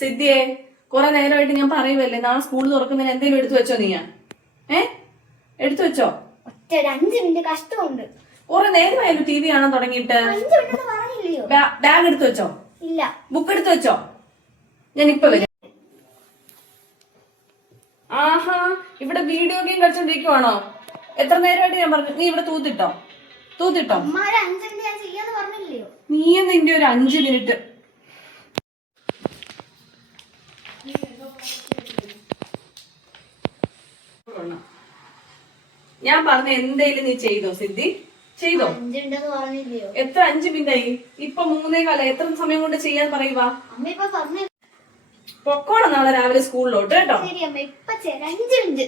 സിദ്ധിയെ കുറെ നേരമായിട്ട് ഞാൻ പറയുമല്ലേ, നാളെ സ്കൂൾ തുറക്കുന്നതിന് എന്തെങ്കിലും എടുത്തു വെച്ചോ നീയാ? എടുത്തു വെച്ചോ? 5 മിനിറ്റ് കഷ്ടമുണ്ട്. കുറെ നേരമായാലും ടി വി കാണാൻ തുടങ്ങിയിട്ട്. ബാഗ് എടുത്തു വെച്ചോ? ഇല്ല. ബുക്ക് എടുത്തു വെച്ചോ? ഞാൻ ഇപ്പൊ വരും. ആഹാ, ഇവിടെ വീഡിയോ ഗെയിം കളിച്ചോണ്ടിരിക്കുവാണോ? എത്ര നേരമായിട്ട് ഞാൻ പറഞ്ഞു നീ ഇവിടെ തൂത്തിട്ടോ? നീ നിന്റെ ഒരു 5 മിനിറ്റ്. ഞാൻ പറഞ്ഞ എന്തേലും നീ ചെയ്തോ സിദ്ധി? ചെയ്തോ? എത്ര 5 മിനിറ്റ് ആയി? ഇപ്പൊ 3:15. എത്ര സമയം കൊണ്ട് ചെയ്യാൻ പറയുവാ? പൊക്കോണം നാളെ രാവിലെ സ്കൂളിലോട്ട് കേട്ടോ. 5 മിനിറ്റ്